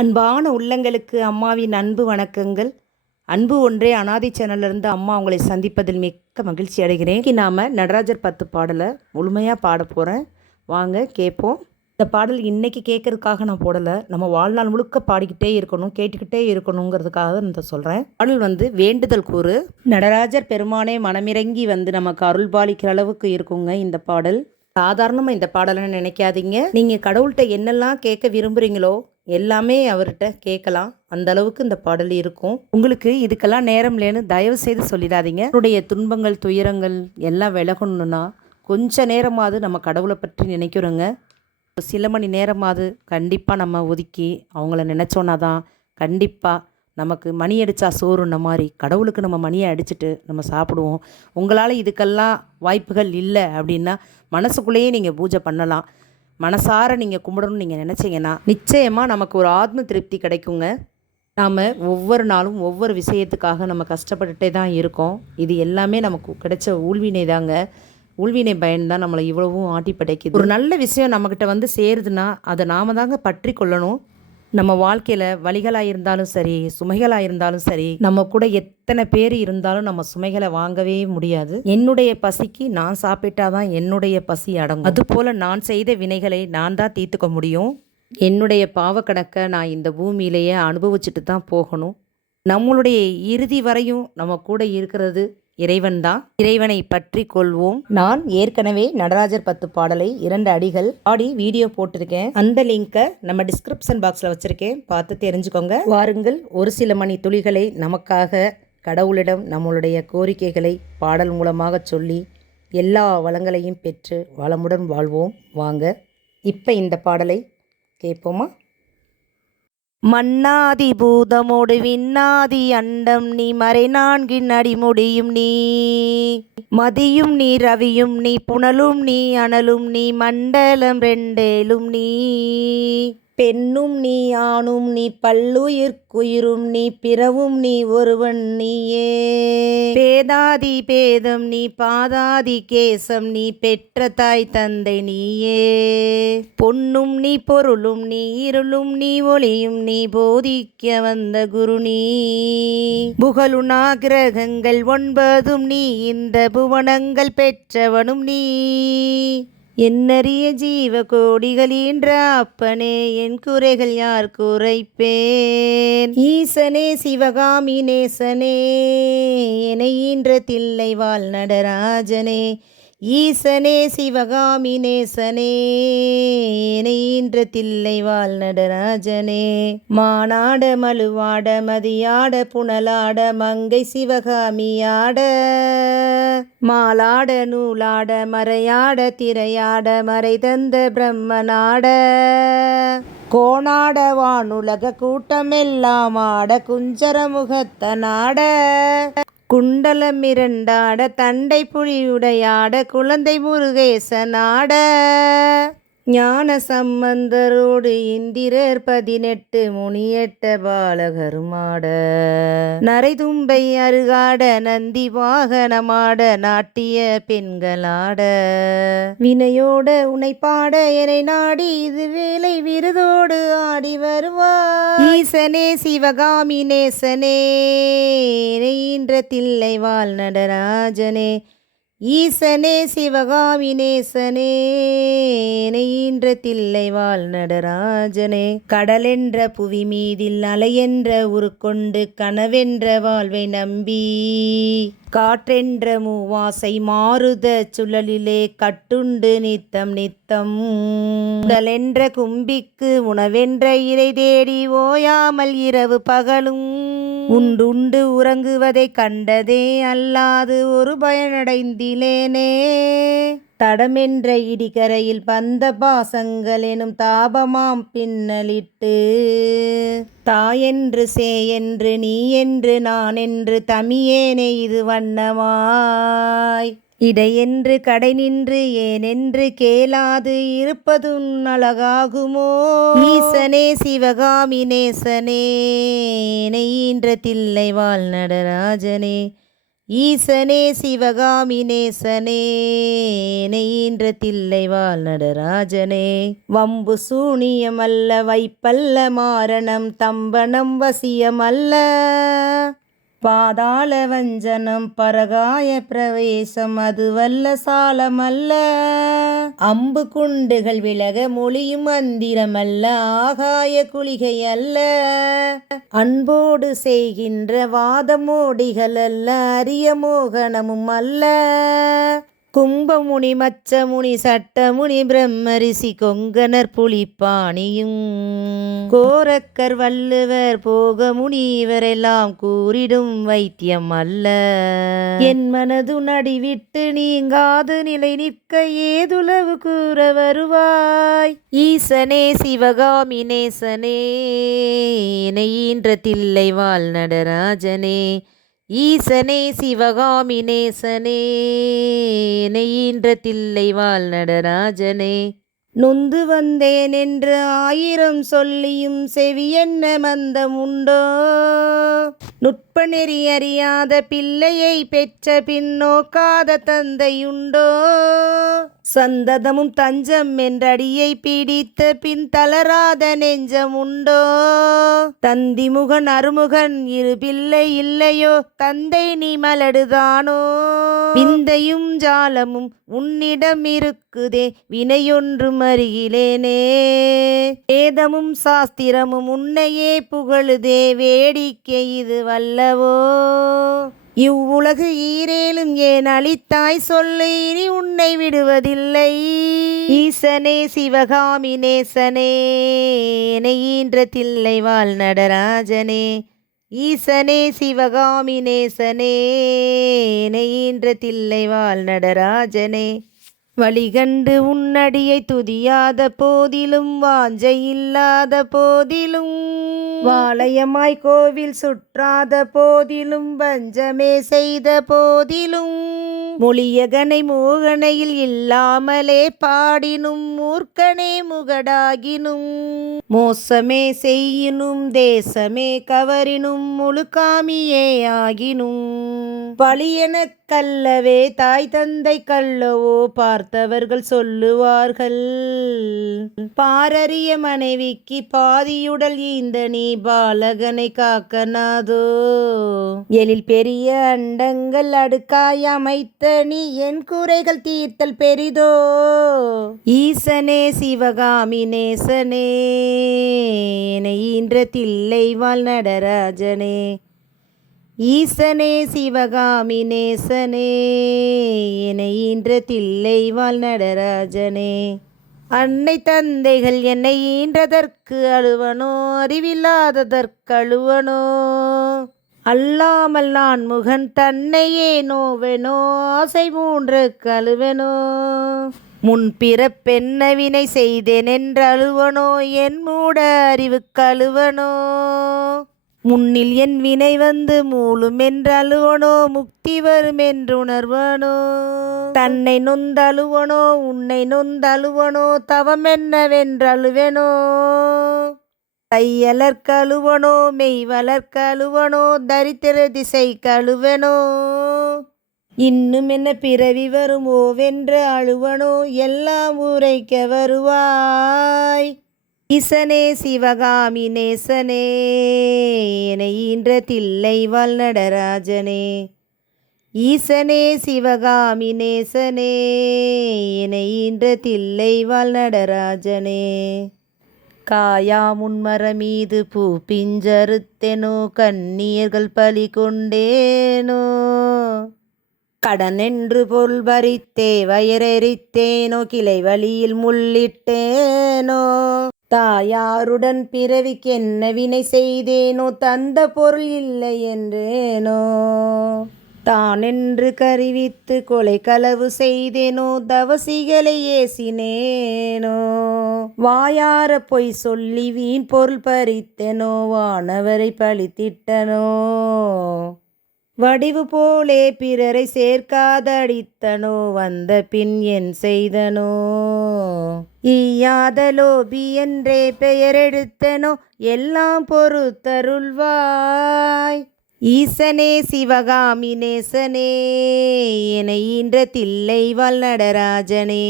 அன்பான உள்ளங்களுக்கு அம்மாவின் அன்பு வணக்கங்கள். அன்பு ஒன்றே அனாதை சேனல்லேருந்து அம்மா உங்களை சந்திப்பதில் மிக்க மகிழ்ச்சி அடைகிறேன். இன்னைக்கு நாம் நடராஜர் 10 பாடலை முழுமையாக பாட போகிறேன். வாங்க கேட்போம். இந்த பாடல் இன்றைக்கி கேட்கறதுக்காக நான் போடலை, நம்ம வாழ்நாள் முழுக்க பாடிக்கிட்டே இருக்கணும், கேட்டுக்கிட்டே இருக்கணுங்கிறதுக்காக நான் சொல்கிறேன். பாடல் வேண்டுதல் கூறு. நடராஜர் பெருமானே மனமிறங்கி நமக்கு அருள் பாலிக்கிற அளவுக்கு இருக்குங்க இந்த பாடல். சாதாரணமாக இந்த பாடலை நினைக்காதீங்க. நீங்கள் கடவுள்கிட்ட என்னெல்லாம் கேட்க விரும்புகிறீங்களோ எல்லாமே அவர்கிட்ட கேட்கலாம். அந்த அளவுக்கு இந்த பாடல் இருக்கும். உங்களுக்கு இதுக்கெல்லாம் நேரம் இல்லைன்னு தயவு செய்து சொல்லிடாதீங்க. அவருடைய துன்பங்கள் துயரங்கள் எல்லாம் விலகணும்னா கொஞ்ச நேரமாவது நம்ம கடவுளை பற்றி நினைக்கிறோங்க. சில மணி நேரமாவது கண்டிப்பாக நம்ம ஒதுக்கி அவங்கள நினச்சோன்னா தான் கண்டிப்பாக நமக்கு மணி அடித்தா சோறுன்ன மாதிரி கடவுளுக்கு நம்ம மணியை அடிச்சுட்டு நம்ம சாப்பிடுவோம். உங்களால் இதுக்கெல்லாம் வாய்ப்புகள் இல்லை அப்படின்னா மனசுக்குள்ளேயே நீங்கள் பூஜை பண்ணலாம். மனசார நீங்கள் கும்பிடணும்னு நீங்கள் நினச்சிங்கன்னா நிச்சயமாக நமக்கு ஒரு ஆத்ம திருப்தி கிடைக்குங்க. நாம் ஒவ்வொரு நாளும் ஒவ்வொரு விஷயத்துக்காக நம்ம கஷ்டப்பட்டுட்டே தான் இருக்கோம். இது எல்லாமே நமக்கு கிடைச்ச ஊழ்வினை தாங்க. ஊழ்வினை பயன் தான் நம்மளை இவ்வளவும் ஆட்டி படைக்குது. ஒரு நல்ல விஷயம் நம்மக்கிட்ட சேருதுன்னா அதை நாம் தாங்க பற்றி கொள்ளணும். நம்ம வாழ்க்கையில் வலிகளாக இருந்தாலும் சரி, சுமைகளாக இருந்தாலும் சரி, நம்ம கூட எத்தனை பேர் இருந்தாலும் நம்ம சுமைகளை வாங்கவே முடியாது. என்னுடைய பசிக்கு நான் சாப்பிட்டாதான் என்னுடைய பசி அடங்கும். அதுபோல் நான் செய்த வினைகளை நான் தான் தீர்த்துக்க முடியும். என்னுடைய பாவக்கணக்கை நான் இந்த பூமியிலேயே அனுபவிச்சுட்டு தான் போகணும். நம்மளுடைய இறுதி வரையும் நம்ம கூட இருக்கிறது இறைவன் தான். இறைவனை பற்றி கொள்வோம். நான் ஏற்கனவே நடராஜர் 10 பாடலை 2 அடிகள் ஆடி வீடியோ போட்டிருக்கேன். அந்த லிங்கை நம்ம டிஸ்கிரிப்ஷன் பாக்ஸில் வச்சுருக்கேன், பார்த்து தெரிஞ்சுக்கோங்க. வாருங்கள், ஒரு சில மணி துளிகளை நமக்காக கடவுளிடம் நம்மளுடைய கோரிக்கைகளை பாடல் மூலமாக சொல்லி எல்லா வளங்களையும் பெற்று வளமுடன் வாழ்வோம். வாங்க இப்போ இந்த பாடலை கேட்போமா? மன்னாதி பூதமோடு விண்ணாதி அண்டம் நீ, மறை 4 அடிமுடியும் நீ, மதியும் நீ, ரவியும் நீ, புனலும் நீ, அனலும் நீ, மண்டலம் 2 நீ, பெண்ணும் நீ, ஆணும் நீ, பல்லுயிர்க்குயிரும் நீ, பிறவும் நீ, ஒருவன் நீயே. பேதாதி பேதம் நீ, பாதாதி கேசம் நீ, பெற்ற தாய் தந்தை நீயே. பொன்னும் நீ, பொருளும் நீ, இருளும் நீ, ஒளியும் நீ, போதிக்க வந்த குரு நீ. புகழுனா கிரகங்கள் 9 நீ, இந்த புவனங்கள் பெற்றவனும் நீ. என்னறிய ஜீவ கோடிகளீன்ற அப்பனே, என் குறைகள் யார் குறைப்பேன். ஈசனே சிவகாமி நேசனே, எனை ஈன்ற தில்லை வாழ் நடராஜனே. ஈசனே சிவகாமி நேசனே, எனை ஈன்ற தில்லை வாழ் நடராஜனே. மானாட மழுவாட மதியாட புனலாட மங்கை சிவகாமியாட, மாலாட நூலாட மறையாட திரையாட மறை தந்த பிரம்மனாட, கோணாட வானுலக கூட்டமெல்லாம் ஆட குஞ்சர முகத்தனாட, குண்டலம் 2 தண்டை புலியுடையாட குழந்தை முருகேசனாட, ஞான சம்பந்தரோடு இந்திரர் 18 முனியட்ட பாலகருமாட, நரைதும்பை அருகாட நந்தி வாகனமாட நாட்டிய பெண்களாட, வினையோட உனை பாட எனை நாடி இது வேலை விருதோடு ஆடி வருவார். ஈசனே சிவகாமி நேசனே, ஈன்ற தில்லை வாழ் நடராஜனே. ஈசனே சிவகாமி நேசனே, ஈன்ற தில்லை வாழ் நடராஜனே. கடலென்ற புவி மீதில் அலையென்ற உருக்கொண்டு கனவென்ற வாழ்வை நம்பி, காற்றென்ற மூவாசை மாறுத சுழலிலே கட்டுண்டு நித்தம் நித்தம், உடலென்ற கும்பிக்கு உணவென்ற இறை தேடி ஓயாமல் இரவு பகலும், உண்டுண்டு உறங்குவதை கண்டதே அல்லாது ஒரு பயனடைந்திலேனே. தடமென்ற இடிகரையில் பந்த பாசங்கள் எனும் தாபமாம் பின்னலிட்டு, தாயென்று சேயென்று நீ என்று நான் என்று தமியேனே இது வண்ணமாய், இடையென்று கடை நின்று ஏனென்று கேளாது இருப்பதும் அழகாகுமோ. ஈசனே சிவகாமி நேசனே, ஈன்ற தில்லை வாழ் நடராஜனே. ஈசனே சிவகாமி நேசனே நெய்ன்ற தில்லைவாழ் நடராஜனே. வம்பு சூனியமல்ல வைப்பல்ல மாரணம் தம்பனம் வசியமல்ல பாதாள வஞ்சனம் பரகாய பிரவேசம் அதுவல்ல சாலமல்ல. அம்பு குண்டுகள் விலக மொழியும் மந்திரமல்ல ஆகாய குளிகை அல்ல. அன்போடு செய்கின்ற வாதமோடிகள் அல்ல அரிய மோகனமும் அல்ல. கும்பமுனி மச்சமுனி சட்டமுனி பிரம்மரிஷி கொங்கணர் புலிப்பாணியும் கோரக்கர் வள்ளுவர் போக முனிவரெல்லாம் கூறிடும் வைத்தியம் அல்ல. என் மனது நடிவிட்டு நீங்காது நிலை நிற்க ஏதுளவு கூற வருவாய். ஈசனே சிவகாமி நேசனே நெய்ன்ற தில்லைவாழ் நடராஜனே. ஈசனே சிவகாமி நேசனே நெய்ன்ற தில்லைவாழ் நடராஜனே. நொந்து வந்தேன் என்று 1000 சொல்லியும் செவியென்ன மந்தம் உண்டோ. நுட்ப நெறி அறியாத பிள்ளையை பெற்ற பின் நோக்காத தந்தையுண்டோ. சந்ததமும் தஞ்சம் என்றடியை பிடித்த பின் தளராத நெஞ்சம் உண்டோ. தந்திமுகன் அருமுகன் இரு பிள்ளை இல்லையோ தந்தை நீ மலடுதானோ. விந்தையும் ஜாலமும் உன்னிடம் இருக்குதே வினையொன்றும் அருகிலேனே. வேதமும் சாஸ்திரமும் உன்னையே புகழுதே வேடிக்கை இது வல்லவோ. இவ்வுலகு ஈரேலும் ஏன் அளித்தாய் சொல்லு இனி உன்னை விடுவதில்லை. ஈசனே சிவகாமி நேசனே நெய்ன்ற தில்லைவாழ் நடராஜனே. ஈசனே சிவகாமி நேசனே நெய்ன்ற தில்லைவாழ் நடராஜனே. வழிகண்டு உன்னடியை துதியாத போதிலும் வாஞ்சை இல்லாத போதிலும் வாலயமாய் கோவில் சுற்றாத போதிலும் பஞ்சமே செய்த போதிலும் மொழியகனை மோகனையில் இல்லாமலே பாடினும் மூர்க்கனே முகடாகினும் மோசமே செய்யினும் தேசமே கவரினும் முழுக்காமியே ஆகினும் பழியெனக் கல்லவே தாய் தந்தை கல்லவோ பார்த்தவர்கள் சொல்லுவார்கள். பாரறிய மனைவிக்கு பாதியுடல் ஈந்த நீ பாலகனை காக்கனாதோ. எழில் பெரிய அண்டங்கள் அடுக்காய் அமைத்த நீ என் குறைகள் தீர்த்தல் பெரிதோ. ஈசனே சிவகாமி நேசனே நெய்ன்ற தில்லைவாழ் நடராஜனே. ஈசனே சிவகாமி நேசனே நெய்ன்ற தில்லைவாழ் நடராஜனே. அன்னை தந்தைகள் என்னை ஈன்றதற்கு அழுவனோ அறிவில்லாததற்கு அழுவனோ. அல்லாமல் நான் முகன் தன்னையே நோவெனோ ஆசை 3 கழுவெனோ. முன்பிறப்பென்ன வினை செய்தேன் என்று அழுவனோ என் மூட அறிவு கழுவனோ. முன்னில் என் வினை வந்து மூலும் என்று அழுவனோ முக்தி வரும் என்று உணர்வனோ. தன்னை நொந்தழுவனோ உன்னை நொந்தழுவனோ தவம் என்னவென்றழுவனோ. தையலர் கழுவனோ மெய் வளர்க்கழுவனோ தரித்திர திசை கழுவனோ. இன்னும் என்ன பிறவி வருமோவென்று அழுவனோ எல்லாம் உரைக்க வருவாய். ஈசனே சிவகாமி நேசனே நெய்ன்ற தில்லைவாழ் நடராஜனே. ஈசனே சிவகாமி நேசனே நெய்ன்ற தில்லைவாழ் நடராஜனே. காயா முன்மர மீது பூ பிஞ்சறுத்தேனோ கண்ணியர்கள் பலி கொண்டேனோ. கடனென்று பொருள் பறித்தே வயரெறித்தேனோ கிளை வழியில் முள்ளிட்டேனோ. தாயாருடன் பிறவிக்கு என்ன வினை செய்தேனோ தந்த பொருள் இல்லை என்றேனோ. தானென்று கருவித்து கொலை களவு செய்தேனோ தவசிகளை ஏசினேனோ. வாயார பொய் சொல்லி வீண் பொருள் பறித்தேனோ வானவரை பழித்திட்டனோ. வடிவு போலே பிறரை சேர்க்காதடித்தனோ வந்த பின் என் செய்தனோ. ஈயாத லோபி என்றே பெயரெடுத்தனோ எல்லாம் பொறுத்தருள்வாய். ஈசனே சிவகாமி நேசனே என ஈன்ற தில்லைவாழ் நடராஜனே.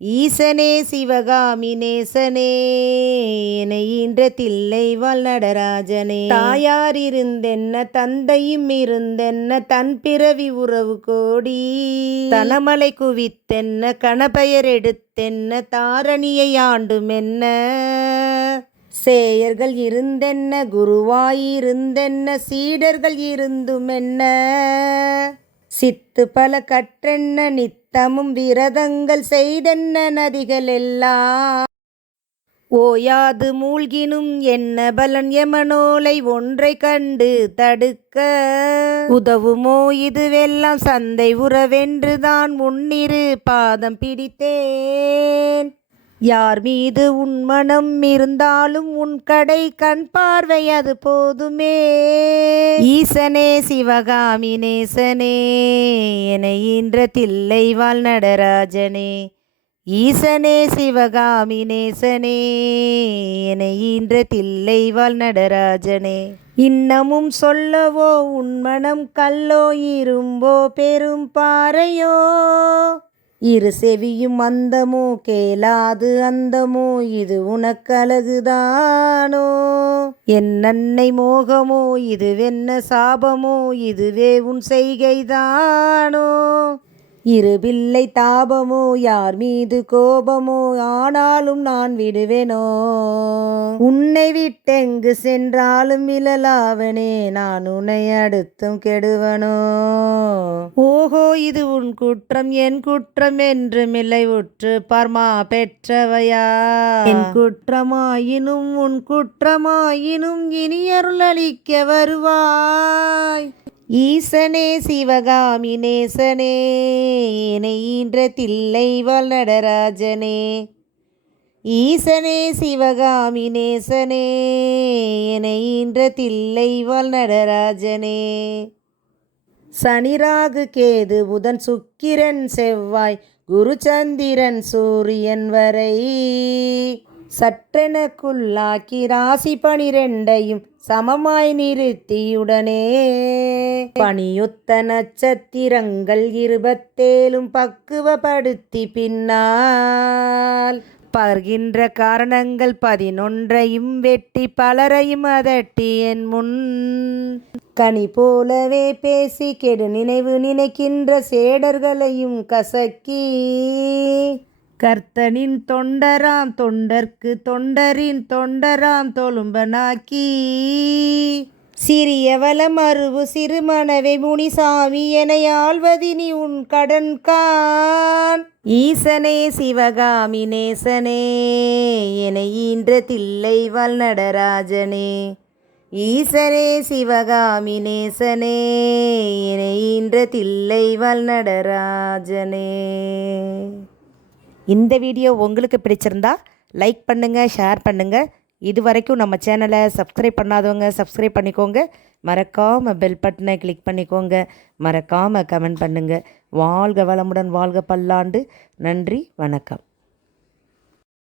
ஈசனே சிவகாமி நேசனே என ஈன்ற தில்லைவாழ் நடராஜனே. தாயார் இருந்தென்ன தந்தையும் இருந்தென்ன தன் பிறவி உறவு கோடி. தனமலை குவித்தென்ன கணபெயர் எடுத்தென்ன தாரணியை ஆண்டுமென்ன. சேயர்கள் இருந்தென்ன குருவாயிருந்தென்ன சீடர்கள் இருந்துமென்ன. சித்து பல கற்றென்ன நித்தமும் விரதங்கள் செய்தென்ன நதிகள் எல்லாம். ஓயாது மூழ்கினும் என்ன பலன் யமனோலை ஒன்றை கண்டு தடுக்க. உதவுமோ இதுவெல்லாம் சந்தை உறவென்றுதான் முன்னிரு பாதம் பிடித்தேன். யார் மீது உன் மனம் இருந்தாலும் உன் கடை கண் பார்வை அது போதுமே. ஈசனே சிவகாமி நேசனே என ஈன்ற தில்லைவாழ் நடராஜனே. ஈசனே சிவகாமி நேசனே என ஈன்ற தில்லைவாழ் நடராஜனே. இன்னமும் சொல்லவோ உன் மனம் கல்லோ இரும்போ பெரும் பாறையோ. இரு செவியும் அந்தமோ கேளாது அந்தமோ இது உனக்கழகுதானோ. என் அன்னை மோகமோ இதுவென்ன சாபமோ இதுவே உன் செய்கைதானோ. இரு பிள்ளை தாபமோ யார் மீது கோபமோ ஆனாலும் நான் விடுவேனோ. உன்னை விட்டெங்கு சென்றாலும் இழலாவனே நான் உன்னை அடுத்தும் கெடுவனோ. ஓஹோ இது உன் குற்றம் என் குற்றம் என்று மில்லை உற்று பார்மா பெற்றவையா. என் குற்றமாயினும் உன் குற்றமாயினும் இனி அருளளிக்க வருவாய். ஈசனே சிவகாமி நேசனே என ஈன்ற தில்லைவாழ் நடராஜனே. ஈசனே சிவகாமி நேசனே என ஈன்ற தில்லைவாழ் நடராஜனே. சனிராகு கேது புதன் சுக்கிரன் செவ்வாய் குரு சந்திரன் சூரியன் வரை. சற்றெனக்குள்ளாக்கி ராசி 12ஐயும் சமமாய் நிறுத்தியுடனே. பணியொத்த நட்சத்திரங்கள் 27 பக்குவப்படுத்தி பின்னால். பகிர்கின்ற காரணங்கள் 11ஐயும் வெட்டி பலரையும் அதட்டி என் முன். கனி போலவே பேசி கெடு நினைவு நினைக்கின்ற சேடர்களையும் கசக்கி. கர்த்தனின் தொண்டராம் தொண்டர்க்கு தொண்டரின் தொண்டராம் தொழும்பனாக்கி. சிறியவள மருவு சிறுமனவை முனிசாமி என ஆள்வதினி உன் கடன் கான். ஈசனே சிவகாமி நேசனே என ஈன்ற தில்லைவாழ் நடராஜனே. ஈசனே சிவகாமி நேசனே என ஈன்ற தில்லைவாழ் நடராஜனே. இந்த வீடியோ உங்களுக்கு பிடிச்சிருந்தா லைக் பண்ணுங்கள், ஷேர் பண்ணுங்கள். இது வரைக்கும் நம்ம சேனலை சப்ஸ்கிரைப் பண்ணாதவங்க சப்ஸ்கிரைப் பண்ணிக்கோங்க. மறக்காமல் பெல் பட்டனை கிளிக் பண்ணிக்கோங்க. மறக்காமல் கமெண்ட் பண்ணுங்கள். வாழ்க வளமுடன், வாழ்க பல்லாண்டு. நன்றி, வணக்கம்.